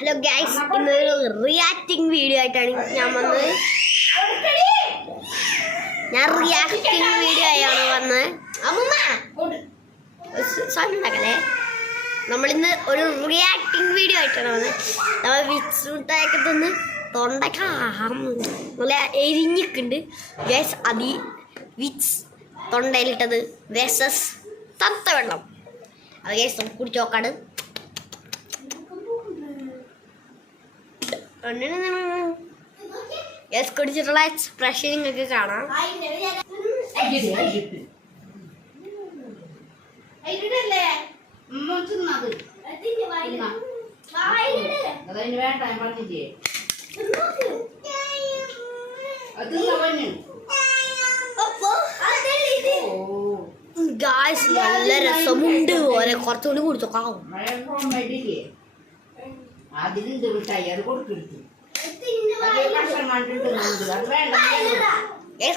Hello guys, ഇന്നൊരു reacting video ആയിട്ടാണ് ഞാൻ വന്നത്. റിയാക്ടിങ് വീഡിയോ ആയാണ് വന്നത്. ഉണ്ടാക്കല്ലേ, നമ്മളിന്ന് ഒരു റിയാക്ടിങ് വീഡിയോ ആയിട്ടാണ് വന്നത്. നമ്മൾ വിക്സ് മുട്ടായൊക്കെ തിന്ന് തൊണ്ടക്ക നല്ല എരിഞ്ഞിക്കുണ്ട് ഗൈസ്. വിക്സ് തൊണ്ടയിലിട്ടത് വേഴ്സസ് തത്ത വെള്ളം. അത് ഗൈസ് നമുക്ക് കുടിച്ച് നോക്കാണ്. യെസ്, കുടിച്ചിട്ടുള്ള എക്സ്പ്രഷൻ നിങ്ങൾക്ക് കാണാം. ഗായ്സ്, നല്ല രസമുണ്ട്. ഓരോ കുറച്ചുകൂടി കുടിച്ചോക്കാം.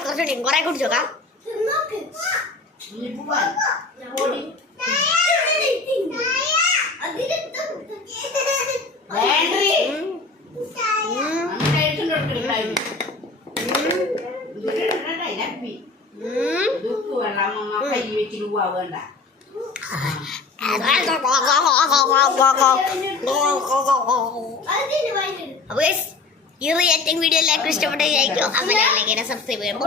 കുറച്ചുകൂടി കുറെ കുടിച്ചോക്കാം. ഈ റിയാക്ടിങ് വീഡിയോ എല്ലാവർക്കും ഇഷ്ടപ്പെട്ടെങ്കിൽ സബ്സ്ക്രൈബ് ചെയ്യാം.